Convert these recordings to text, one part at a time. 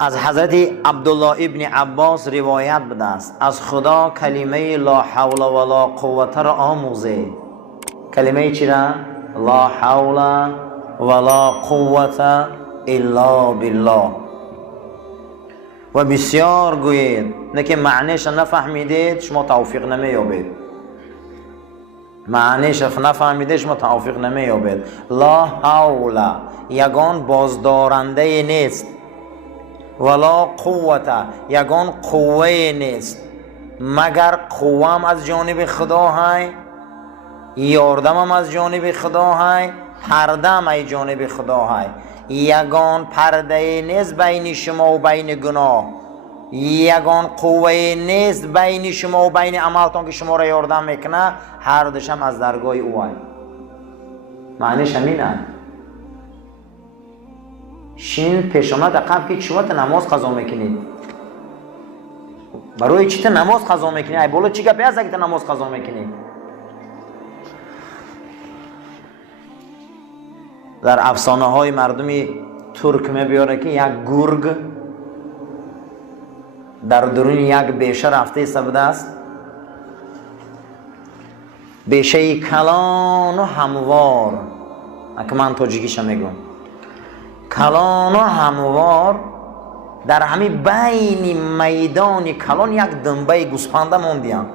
از حضرت عبدالله ابن عباس روایت بوده است از خدا کلمه لا حول ولا قوت را آموزه. کلمه چی را؟ لا حول ولا قوت الا بالله. و بسیار گویید، نه که معنیش نفهمیدید شما توفیق نمیابید. معنیش نفهمیدید شما توفیق نمیابید. لا حول یگان بازدارنده نیست، ولا قوت یگان قوه نیست مگر قوام از جانب خدا های، یاردمم از جانب خدا های، پردم از جانب خدا های. یگان پرده نیست بین شما و بین گناه، یگان قوه نیست بین شما و بین عملتان که شما را یاردم میکنه، هر دوشم از درگاه او های. معنیش همینه. شین پیشامد عقب که چی وقت نماز قضا میکنید؟ برای چی نماز قضا میکنید؟ ای بالا چی گپی هست که نماز قضا میکنید؟ در افسانه های مردمی ترک میبیاره که یک گرگ در درون یک بیشه رفته سبده است. بیشه کلان و هموار، که من تاجیکیش میگم، کلان و هموار. در همین بین میدان کلان یک دنبه گوسپنده موندیم.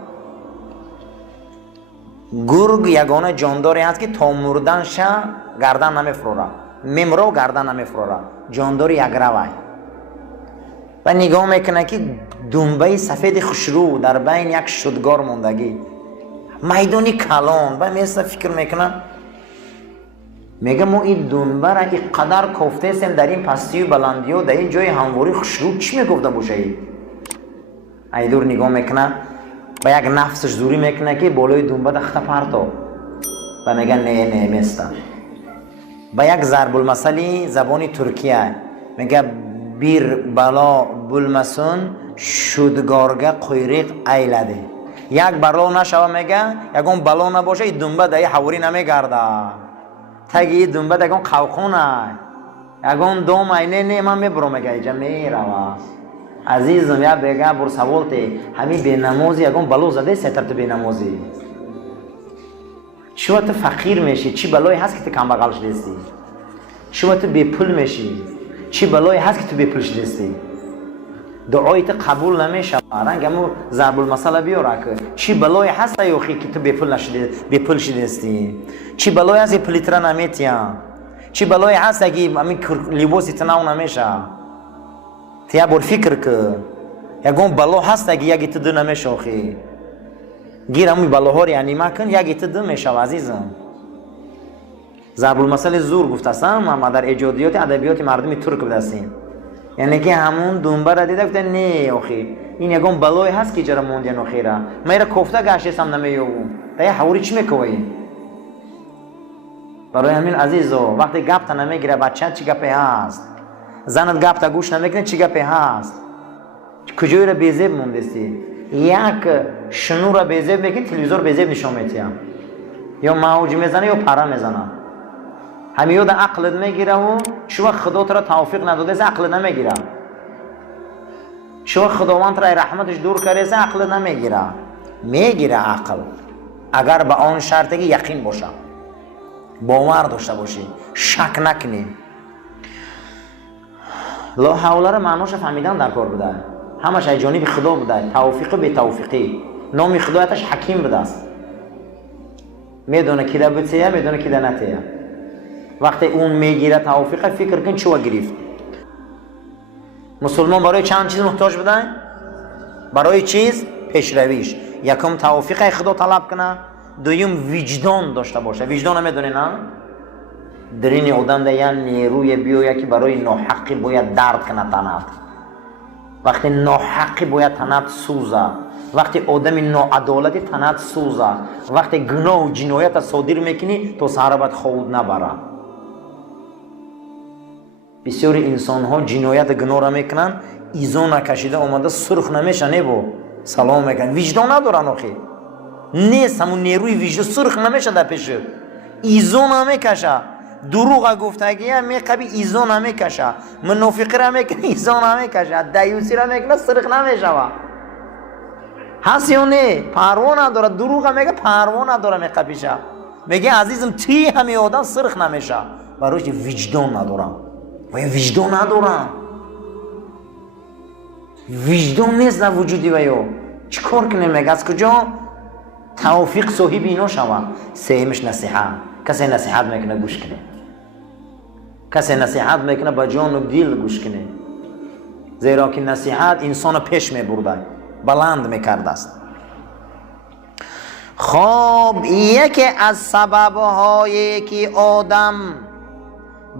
گرگ یگانه جانداری هست که تا مردنش گردن نمیفروره، میمره و گردن نمیفروره، جانداری یک روی. و نگاه میکنه که دنبه سفید خوشرو در بین یک شدگار موندگی، میدانی کلان. و میسته فکر میکنه، میگه ما این دنبه را اینقدر کفته سیم در این پستی و بلندی و در این جای همواری خوشرو چی میگفته باشه؟ ای دور نگاه میکنه و یک نفسش زوری میکنه که بالای دنبه دخته پرتو و میگه نه میسته. با یک ضرب المثلی زبانی ترکیه میگه بیر بلا بلمسون شدگارگه قیریق ایلده. یک بلا نشوه میگه یکون بلا نباشه این دنبه در این حواری نمیگرده، تگی دنبه دگون قوقونه یگون دوم اینه نه من میبرم میگه ایجا میروه. عزیزم یا بگه بر سوالتی همین بی نمازی یگون بلو زده سیتر تو بی نمازی شو تو فقیر میشی چی بلایی هست که تو کم بغلش دستی؟ شو تو بی پول میشی چی بلایی هست که تو بی پولش دستی؟ دعایت قبول نمیشه. رنگ همو ضرب المثل بیاره که چی بلایی هست یوخی که تو بی پول شدستی؟ چی بلایی هست پلیتره نمیتیم؟ چی بلایی هست اگه همین لباسی تناو نمیشه؟ تیا بر فکر که یگون بلا هست اگه یکی تو دو نمیشه خی گیر همون بلاها رو یعنی مکن یکی تو دو میشه. عزیزم ضرب المثل زور گفتستم ما در ایجادیات ادبیات مردمی ترک بدستیم، یعنی که همون دنبه را دیده گفته نه آخی این یگون بلای هست که جرا موندین آخیره میره کفته گشتم نمیوم تا یه حوری چی میکنی؟ برای همین عزیزو وقتی گپ تا نمیگیره بچه چی گپی هست، زنت گپ تا گوش نمیکنه چی گپی هست، کجایی را بیزیب موندستی؟ یک شنور را بیزیب میکنی تلویزور بیزیب نشون میتیم یا موج میزنه یا پره میزنه. همیو در عقلت میگیره و شو خدا تو را توفیق نداده از عقلت نمیگیره. شو خداوند را رحمتش دور کرده عقلت نمیگیره. میگیره عقل اگر به آن شرطی که یقین باشه، باور داشته باشی، شک نکنی. لا حول را معناش فهمیدن در کار بوده، همش از جانب خدا بوده. توفیق به توفیقی نام خدایتش حکیم بوده است، میدونه کی دا بتیه میدونه کی دا نتیه. وقتی اون میگیره توفیق فکر کن چوا گرفت. مسلمان برای چند چیز محتاج بودن؟ برای چیز پیشرویش. یکم توفیق خدا طلب کنه، دویم وجدان داشته باشه. وجدان هم میدونی نه؟ در این آدم دیگه نیروی بیویه که برای ناحقی باید درد کنه تنت. وقتی ناحقی باید تنت سوزه، وقتی آدم ناعدالتی تنت سوزه، وقتی گناه و جنایت صادر میکنی تو سهر باید خود نبره. بسیاری انسان ها جنایت گناه را میکنن، ایزو نکشیده اومده سرخ نمیشه نیبو سلام میکنن، وجدان ندارن آخی نیست. همون نیروی وجدان سرخ نمیشه در پیش ایزو نمیکشه. دروغ گفتگی میقبی ایزون هم میکشه، منافقی را میکنه ایزون هم میکشه، دیوسی را میکنه سرخ نمیشوه. هست یا نه؟ پروا نداره. دروغ میگه پروا نداره میقبیشه. میگه عزیزم تی همه آدم سرخ نمیشه، بروش وجدان ندارم. و وجدان ندارم، وجدان نیست در وجودی و یا چی کار کنه؟ میگه از کجا توفیق صاحب اینا شوه؟ سهمش نصیحت. کسی نصیحت میکنه گوش کنه، کسی نصیحت میکنه با جان و دل گوش کنه، زیرا که نصیحت انسان پیش میبرده، بلند میکرده است. خب یکی از سبب‌هایی که آدم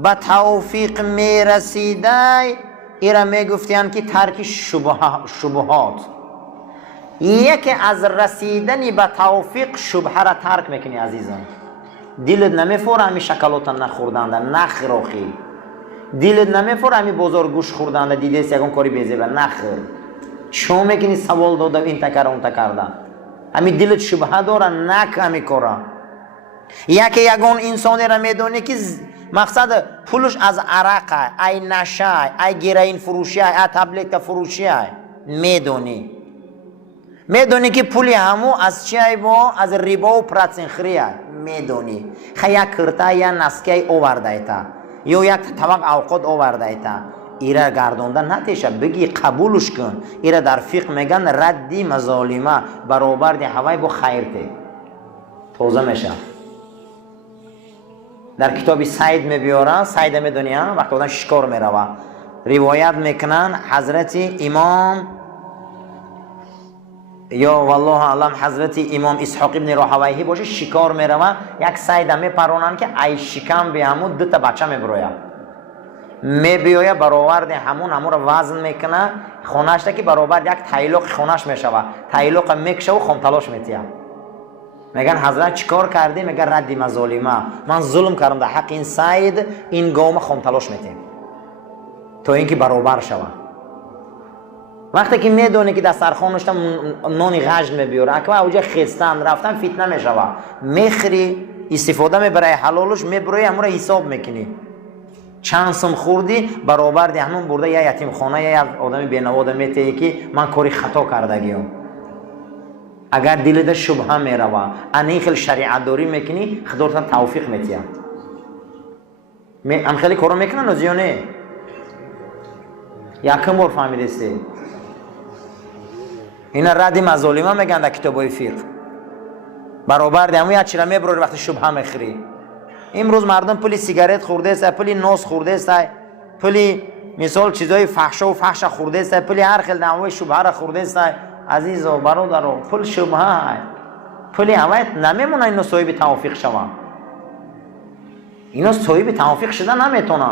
به توفیق میرسیده ایرا میگفتن که ترک شبهات. یکی از رسیدن به توفیق شبهه را ترک میکنی عزیزان. دلت نمیفوره همی شکلات نخوردنده نخراخی، دلت نمیفوره همی بازار گوش خوردنده دیده یکون کاری بیزیبه نخور. چون میکنی سوال داده این تکر اون تکردن، همی دلت شبهه داره نک همی کاره. یکی یکون انسانی را میدونی که مقصد پولش از عرق ای نشه ای گیرین فروشی ای تبلیت فروشی میدونی که پولی همو از چی ای با از ریبا و پراتسنخری میدونی خیلی کرتا یا نسکی آورده ایتا یا یک طبق اوقات آورده ایتا ایره گردونده نتیشه بگی قبولش کن. ایره در فقه میگن ردی مظالمه برابر دی هوای با خیرته توزه میشه. در کتابی سید میبیارن، سید میدونی ها وقتی آدم شکار میروه روایت میکنن حضرت امام یا والله علم حضرت امام اسحاق ابن راهویهی باشه شکار میروه یک سید میپرونن که ای شکم به همون دو تا بچه میبرویه میبیایه برآورد همون رو وزن میکنه خونش تا که برابر یک تایلوق خونش میشوه تایلوق میکشه و خونتلاش میتیه. میگن حضرت چیکار کردی؟ میگه ردی مظالمه، من ظلم کردم در حق این سید این گام خونتلاش میتیم تا اینکه برابر شوه. وقتی که میدونی که در سرخانش نانی غژن میبیاره اکبر اوجه خستن رفتن فتنه میشوه میخری استفاده میبره حلالش میبره همون رو حساب میکنی چند سم خوردی برابر دی همون برده یا یتیم خانه یا آدمی بینواده میتهی که من کاری خطا کردگیم. اگر دل ده شبهه میروه انهی خیلی شریعت داری میکنی خدارتان توفیق میتیم. هم خیلی کارو میکنن و زیانه یکم بار فهمیدستی اینا ردی مظالمه میگن در کتابای فقه برابر دی همون یک چیره میبره وقتی شبهه میخری. امروز مردم پلی سیگارت خورده است، پلی نوز خورده است، پلی مثال چیزای فحش خورده است، پلی هر خیل نوع شبهه را خورده است. عزیز و برادر پل شبهه پلی همه نمیمونه اینو صاحب توفیق شوه. اینو صاحب توفیق شده نمیتونه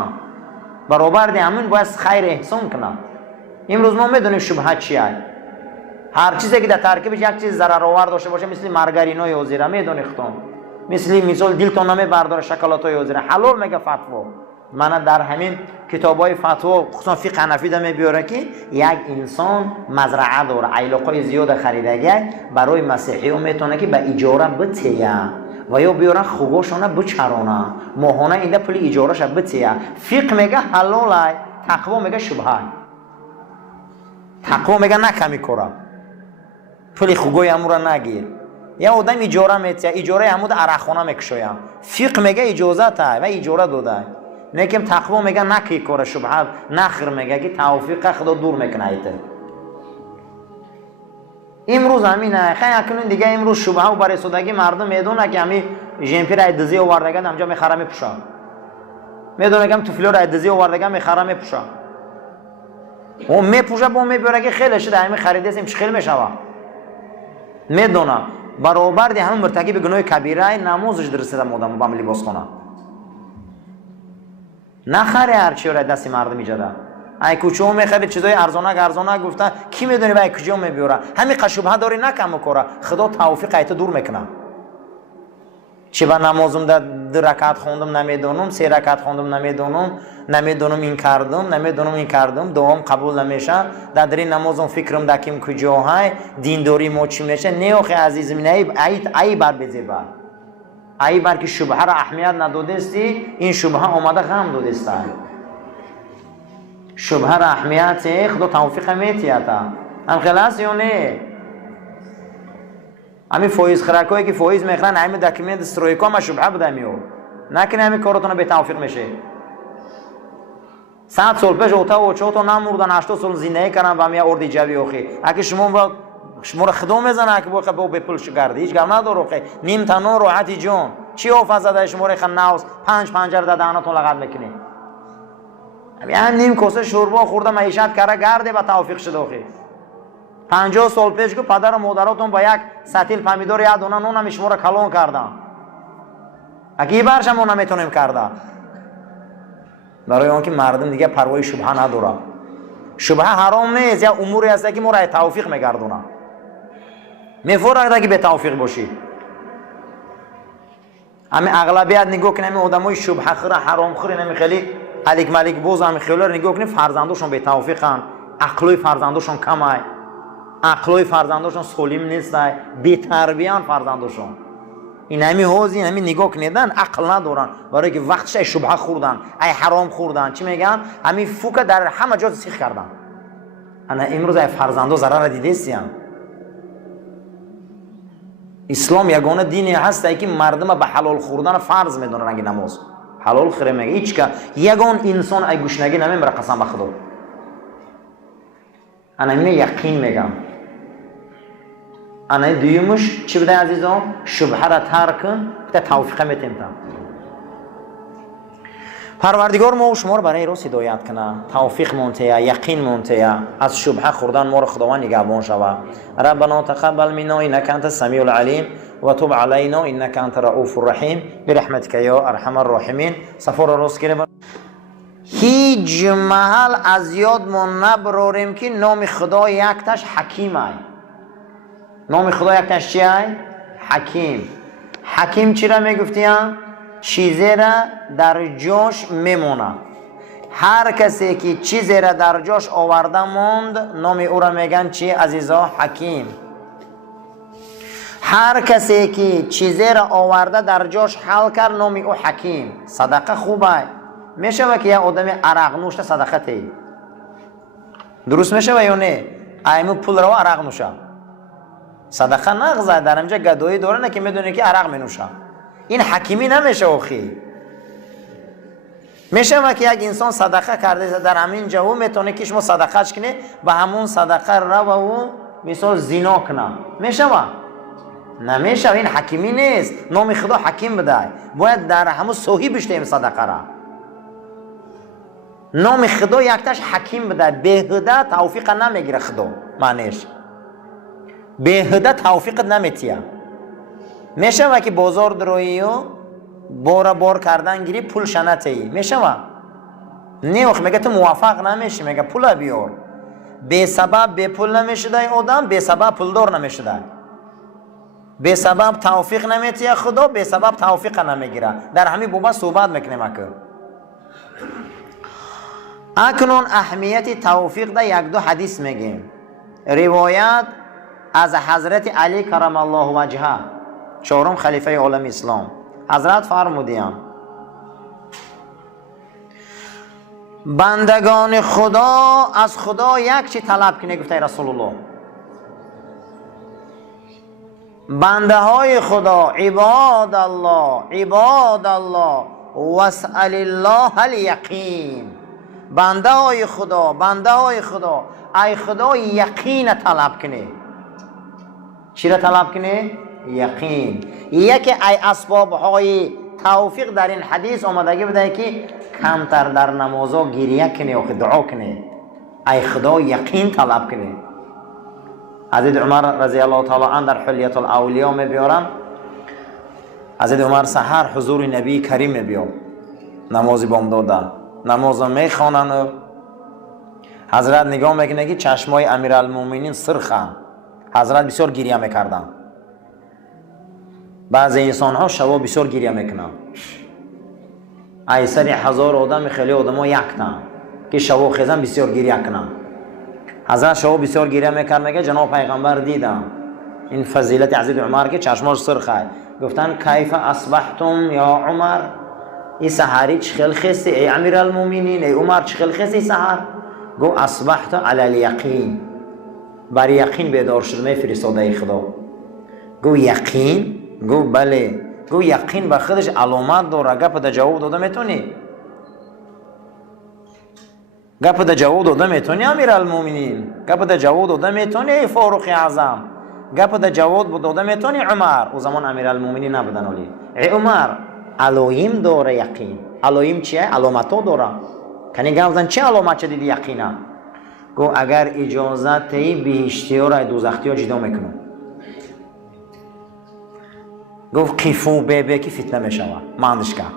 برابر دی همون باید خیر احسان کنه. امروز ما میدونیم شبهه چیه. هر چیزی که در ترکیبش یک چیز ضرر آور داشته باشه مثل مارگارینو یا زیره میدونی ختم مثل دلتون نمی برداره شکلاتای وزیره حلال میگه فتوا. من در همین کتابای فتوا خصوصا فقه حنفی ده میبیاره که یک انسان مزرعه داره عیلاقای زیاد خریدگی برای مسیحی ها میتونه که به اجاره بتیه و یا بیارن خوباشونه بچرانه ماهانه اینده پول اجارهش بتیه. فقه میگه حلاله، تقوا میگه شبهه. تقوا میگه نکمی کاره پول خوبای امور نگیر. یا آدم اجاره میتیه اجاره همود عرقخانه میکشویم. فقه میگه اجازه تا و اجاره داده. لیکن تقوا میگه نکی کار شبهه نخر میگه که توفیق خدا دور میکنه ایت. امروز همینه خیلی اکنون دیگه امروز شبهه و برسودگی مردم میدونه که همی جمپیر ایدزی آوردگان همجا میخره میپوشن میدونه که هم توفیلو را ایدزی آوردگان میخره میپوشن و میپوشه با میبره که خیلی شده همین خریده سیم خیلی میشوه میدونه برابر دی همون مرتکب گناه کبیره نمازش درسته مادام با عملی باز کنه نخره هرچی را دست مردم ایجاده. ای کوچو میخره چیزای ارزانه گفته کی میدونی با کجا میبیوره همین قشوبه داری نکم میکنه خدا توفیق ایت دور میکنه. چی با نمازم در 2 رکعت خوندم نمیدونم 3 رکعت خوندم نمیدونم این کردم دوم قبول نمیشه در این نمازم فکرم دکیم کجا های دینداری ما چی میشه نه آخه عزیزم نه ای بر بزیبه ای بر که شبهه را اهمیت ندادستی، این شبهه آمده غم دادسته. شبهه را اهمیت خدا توفیق میتیاتا هم خلاص یا نه؟ همین فویز خرکایی که فویز میخرن همین دکمنت استرویکا ما شبهه بده میو نکنه همین کارتون به توفیق میشه. 100 سال پیش اوتا و چوتا نموردن 80 سال زندگی کردن و همین اردی جوی اوخی. اگه شما را خدا میزنه که با بپلش گردی هیچ گرم نداره اوخی. نیم تنون راحتی جون چی آفت زده شما را خناوس 5 پنجره دهنتون لغت میکنی. همین نیم کاسه شوربا خورده معیشت کرده گرده با توفیق شده اوخی. 50 سال پیش که پدر و مادراتون با یک سطیل پمیدور یا دونه نون هم شما را کلون کردن. اگه برش هم اون نمیتونیم کرده. برای اون که مردم دیگه پروای شبهه نداره. شبهه حرام نیست، یا اموری هست که ما را توفیق میگردونه. میفرماید که به توفیق باشی. همین اغلبیت نگاه کنیم آدمای شبهه خور حرام خور نمیخلی علیک ملیک بوز هم خیلی نگاه کنیم فرزنداشون به توفیقن، عقلای فرزنداشون کمه، عقلای فرزنداشون سالم نیستن، بی تربیان فرزنداشون. این همین حوزی همین نگاه کردن عقل ندارن برای که وقتش ای شبهه خوردن ای حرام خوردن چی میگن همین فوک در همه جا سیخ کردن. انا امروز ای فرزندا ضرر دیده سیان. اسلام یگانه دینی هست که مردم به حلال خوردن فرض میدونن. اگه نماز حلال خیره میگه هیچ که یگان انسان ای گوشنگی نمیبره قسم به خدا. انا اینو یقین میگم. انا دیومش چی بده عزیزان؟ شبهه را ترک کن تا توفیق میتیم. پروردگار ما و شما رو برای راست هدایت کنه، توفیق مونتیا، یقین مونتیا، از شبهه خوردن ما رو خداوند نگهبان شوه. ربنا تقبل منا انك انت السمیع العلیم و تب علینا انك انت الرؤوف الرحیم برحمتك یا ارحم الراحمین. سفر راست کنه. هیچ محل از یاد ما نبراریم که نام خدا یکتاش حکیمه. نام خدا یکتاش چیه؟ حکیم. حکیم چی را میگفتیم؟ چیزی را در جاش میمونه. هر کسی که چیزی را در جاش آورده موند نام او را میگن چی عزیزا؟ حکیم. هر کسی که چیزی را آورده در جاش حل کرد نام او حکیم. صدقه خوبه. میشه که یه آدم عرق نوشته صدقه تی درست میشه یا نه؟ ایمو پول رو عرق نوشه صدقه نغزه. در اینجا گدایی داره نه که میدونه که عرق مینوشه. این حکیمی نمیشه آخی. میشه که یک انسان صدقه کرده در همین جا میتونه که شما صدقهش کنه به همون صدقه رو و مثال زنا کنه. میشه نمیشه. این حکیمی نیست. نام خدا حکیم بده. باید در همون صحیح بشتیم صدقه را. نام خدا یکتاش حکیم بده. بهده توفیق نمیگیره خدا. معنیش بهده توفیق نمیتیه. میشه که بازار درویی و بار کردن گیری پول شنطه‌ای. میشه نه وقت میگه تو موفق نمیشی میگه پول بیار. به سبب به پول نمیشه آدم، به سبب پولدار نمیشه. به سبب توفیق نمیتیه خدا، به سبب توفیق نمیگیره. در همین بابا صحبت میکنیم که اکنون اهمیت توفیق ده یک دو حدیث میگیم. روایت از حضرت علی کرم الله وجهه چهارم خلیفه عالم اسلام. حضرت فرمودیم بندگان خدا از خدا یک چی طلب کنه. گفته رسول الله بنده های خدا عباد الله واسأل الله الیقین. بنده های خدا ای خدا یقین طلب کنه. چی را طلب کنه؟ یقین. یکی ای اسباب های توفیق در این حدیث آمدگی بده که کمتر در نمازا گریه کنه و دعا کنه. ای خدا یقین طلب کنه. حضرت عمر رضی الله تعالی عنه در حلیت الاولیاء میبیارن. حضرت عمر سحر حضور نبی کریم میبیاد. نمازی بامداده نماز میخوانن و حضرت نگاه میکنه که چشمای امیرالمومنین سرخن. حضرت بسیار گریه میکردن. بعضی انسان ها شبا بسیار گریه میکنن. ایسر 1000 آدم خیلی آدم ها یکتن که شبا خیزن بسیار گریه کنن. حضرت شبا بسیار گریه میکرد. میگه جناب پیغمبر دیدم این فضیلت حضرت عمر که چشماش سرخه. گفتن کیف اصبحتم یا عمر، این سحری چخل خستی ای امیر المومنین، ای عمر چخل خستی سحر؟ گو اصبحت علی الیقین، بر یقین بیدار شدم فرستاده خدا. گو یقین؟ گو بله. گو یقین به خودش علامت داره. گپ ده جواب داده میتونی؟ گپ ده جواب داده میتونی امیر المومنین؟ گپ ده جواب داده میتونی فاروق اعظم؟ گپ ده جواب داده میتونی عمر؟ او زمان امیر المومنین نبودن. ولی ای عمر علائم داره یقین. علائم چیه؟ علامت‌ها داره. کنی گفتن چه علامت دیدی یقینا؟ گو اگر اجازت ای بهشتی ها را دوزختی ها جدا میکنم. گفت قیفو به که فتنه میشوه ماندش کرد.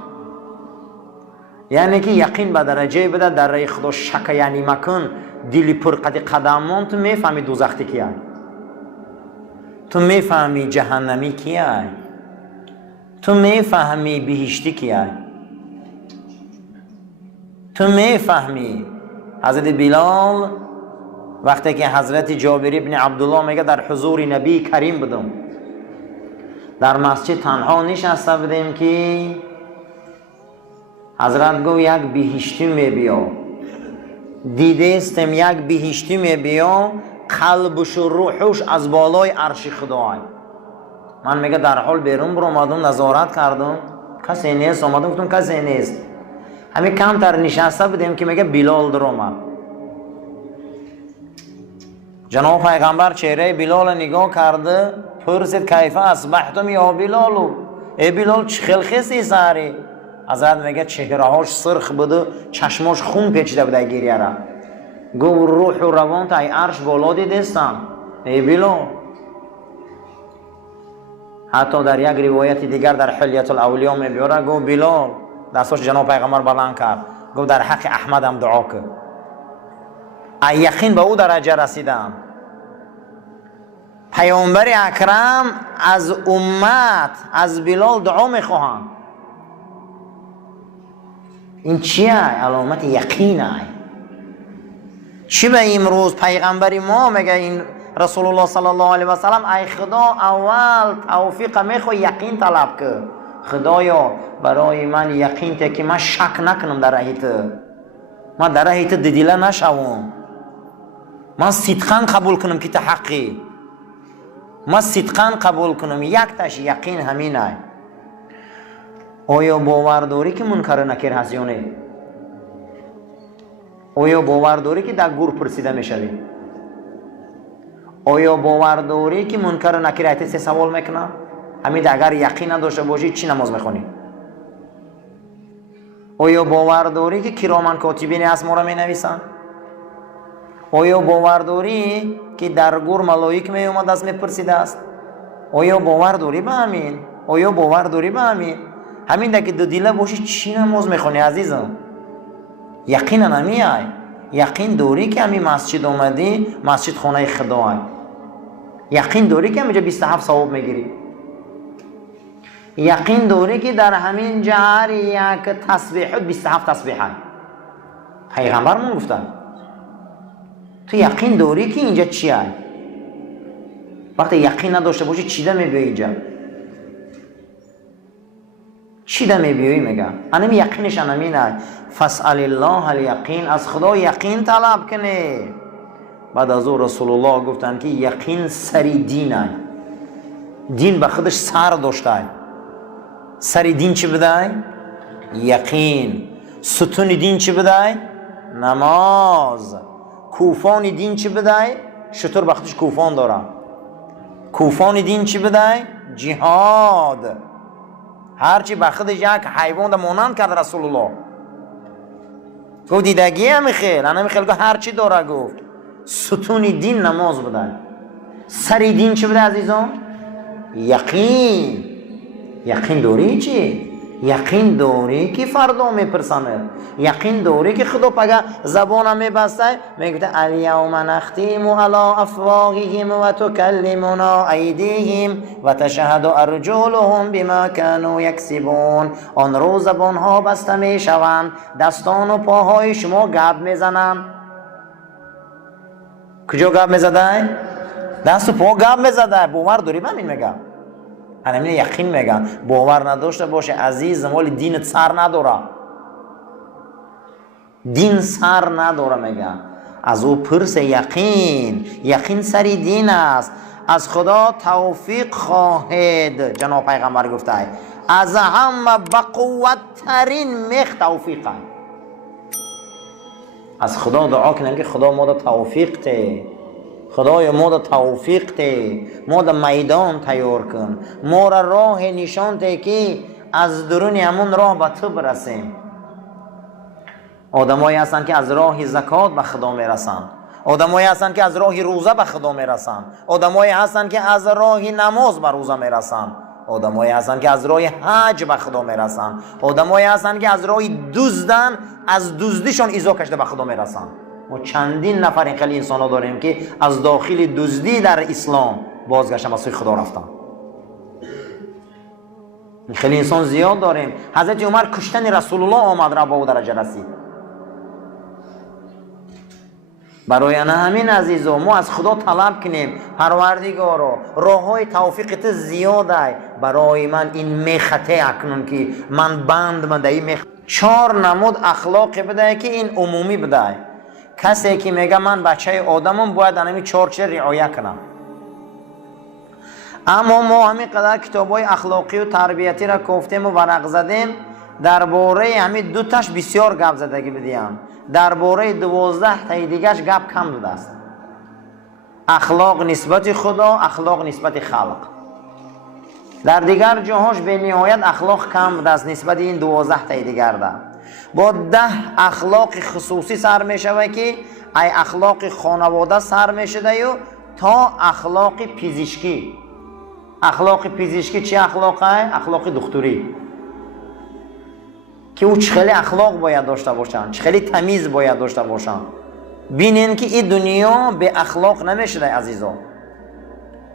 یعنی که یقین به درجه بده در رای خدا شک یعنی مکن دلی پر قدمان تو میفهمی دوزختی کیه، تو میفهمی جهنمی کیه، تو میفهمی بهشتی کیه، تو میفهمی. حضرت بلال وقتی که حضرت جابر ابن عبدالله میگه در حضور نبی کریم بودم، در مسجد تنها نشسته بودیم که حضرت گو یک بهشتی میبیا، دیده استم یک بهشتی میبیا، قلبش و روحش از بالای عرش خدای. من میگه در حال بیرون برو آمدم نظارت کردم کسی نیست، آمدم گفتم کسی نیست، همین کمتر نشسته بودیم که میگه بلال در آمد. جناب پیغمبر چهره بلال نگاه کرده، پرسید کیف اصبحتم یا بلالو، ای بلال چخل خستی ساری؟ حضرت میگه چهره هاش سرخ بوده، چشماش خون پیچیده بوده گریه را. گو روح و روان تا ای عرش بالا دیدستم ای بلال. حتی در یک روایت دیگر در حلیت الاولیاء میبیاره، گو بلال دستاش جناب پیغمبر بلند کرد، گو در حق احمد هم دعا کرد. یقین به او درجه رسیدم. پیامبر اکرم از امت از بلال دعا میخواهند. این چیه؟ علامت یقینه. چی به امروز پیغمبر ما میگه این رسول الله صلی الله علیه و سلم ای خدا اول توفیق میخوای یقین طلب که خدایا برای من یقین ده که من شک نکنم در راهیت، من در راهیت ددیله نشوم، من صدقاً قبول کنم که حقی، من صدقاً قبول کنم. یک تاش یقین همینه. آیا باور داری که منکر نکیر هست یا نه؟ آیا باور داری که در گور پرسیده میشوی؟ آیا باور داری که منکر نکیر ایت سه سوال میکنه؟ همین اگر یقین نداشته باشی چی نماز میخونی؟ آیا باور داری که کرامان کاتبین اسما را مینویسن؟ آیا باور داری که در گور ملائک می اومد از میپرسیده است؟ آیا باور داری به همین؟ آیا باور داری به همین؟ همین که دو دیله باشی چی نماز میخونی عزیزم؟ یقینا نمیای. یقین داری که همین مسجد اومدی، مسجد خانه خدای. یقین داری که همینجا 27 ثواب میگیری. یقین داری که در همین جهر یک تسبیح 27 تسبیح. پیغمبرمون گفتن تو یقین داری که اینجا چیه؟ وقتی یقین نداشته باشی چی ده میبیایی اینجا؟ چی ده میبیایی میگه؟ انم یقینش انمینه. فاسأل الله الیقین، از خدا یقین طلب کنه. بعد از او رسول الله گفتن که یقین سری دینه. دین به خودش سر داشته. سری دین چی بده؟ یقین. ستون دین چی بده؟ نماز. کوفان دین چی بده؟ شطور به خودش کوفان داره. کوفان دین چی بده؟ جهاد. هرچی به خودش یک حیوان ده مانند کرد رسول الله. گفت دیدگی همی خیل، همی خیل گفت هرچی داره. گفت ستون دین نماز بده. سری دین چی بده عزیزان؟ یقین. یقین داری چی؟ یقین داری که فردا میپرسنه. یقین داری که خدا پگه زبانم میبسته میگه الیوم نختیم علی افواههم و تکلمنا ایدیهم و تشهد ارجلهم بما كانوا یکسبون. آن روز زبانها بسته میشوند، دستان و پاهای شما گپ میزنن. کجا گپ میزده؟ دست و پا گپ میزده. باور داری؟ همین میگم همین یقین میگن. باور نداشته باشه عزیز، ولی دینت سر نداره. دین سر نداره میگن. از او پرس یقین سری دین است. از خدا توفیق خواهد. جناب پیغمبر گفته از همه بقوت ترین میخ توفیق است. از خدا دعا کنیم که خدا ما توفیق ته، خدای ما توفیق ته، ما میدان تیار کن، ما را راه نشان ته که از درون همون راه به تو برسیم. آدمایی هستند که از راه زکات به خدا میرسند، آدمایی هستند که از راه روزه به خدا میرسند، آدمایی هستند که از راه نماز به روزه میرسند، آدمایی هستند که از راه حج به خدا میرسند، آدمایی هستند که از راه دزدن از دزدیشان ایزا کشته به خدا میرسند. ما چندین نفر این خیلی انسان ها داریم که از داخل دزدی در اسلام بازگشتن و سوی خدا رفتن. خیلی انسان زیاد داریم. حضرت عمر کشتن رسول الله آمد را با او درجه رسید. برای همین عزیزو ما از خدا طلب کنیم پروردگارا راههای توفیقت زیاده برای من این میخته اکنون که من بند من این میخ 4 نمود اخلاق بده که این عمومی بده. کسی که میگه من بچه آدمم باید همین 4 چیز رعایت کنم. اما ما همین قدر کتابای اخلاقی و تربیتی را گفتیم و ورق زدیم، درباره همین 2 تاش بسیار گپ زدگی بدیم، درباره 12 تا دیگه‌اش گپ کم بوده است. اخلاق نسبت خدا، اخلاق نسبت خلق. در دیگر جاهاش به نهایت اخلاق کم بوده است نسبت این 12 تا دیگر ده. با 10 اخلاق خصوصی سر می شود که ای اخلاق خانواده سر می شده و تا اخلاق پزشکی. اخلاق پزشکی چه اخلاقه؟ اخلاق دکتری که او چخیلی اخلاق باید داشته باشن، چخیلی تمیز باید داشته باشن. بینین که این دنیا به اخلاق نمیشه عزیزان.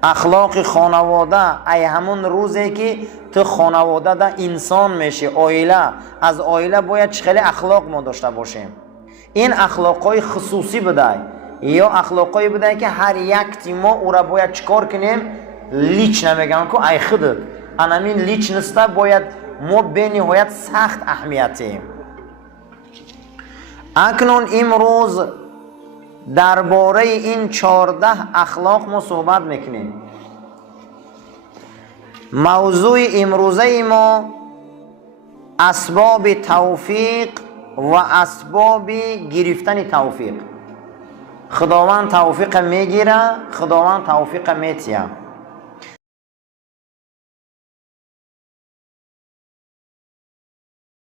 اخلاق خانواده ای همون روزی که تو خانواده ده انسان میشه، عائله، از عائله باید چخیلی اخلاق ما داشته باشیم. این اخلاقای خصوصی بده یا اخلاقای بده که هر یک تیما او را باید چکار کنیم؟ لیچ نمیگن که ای خودت انامین لیچ نسته، باید ما به نهایت سخت اهمیتیم. اکنون امروز درباره این 14 اخلاق ما صحبت میکنیم. موضوع امروزه ما اسباب توفیق و اسباب گرفتن توفیق. خداوند توفیق میگیره، خداوند توفیق میتیه.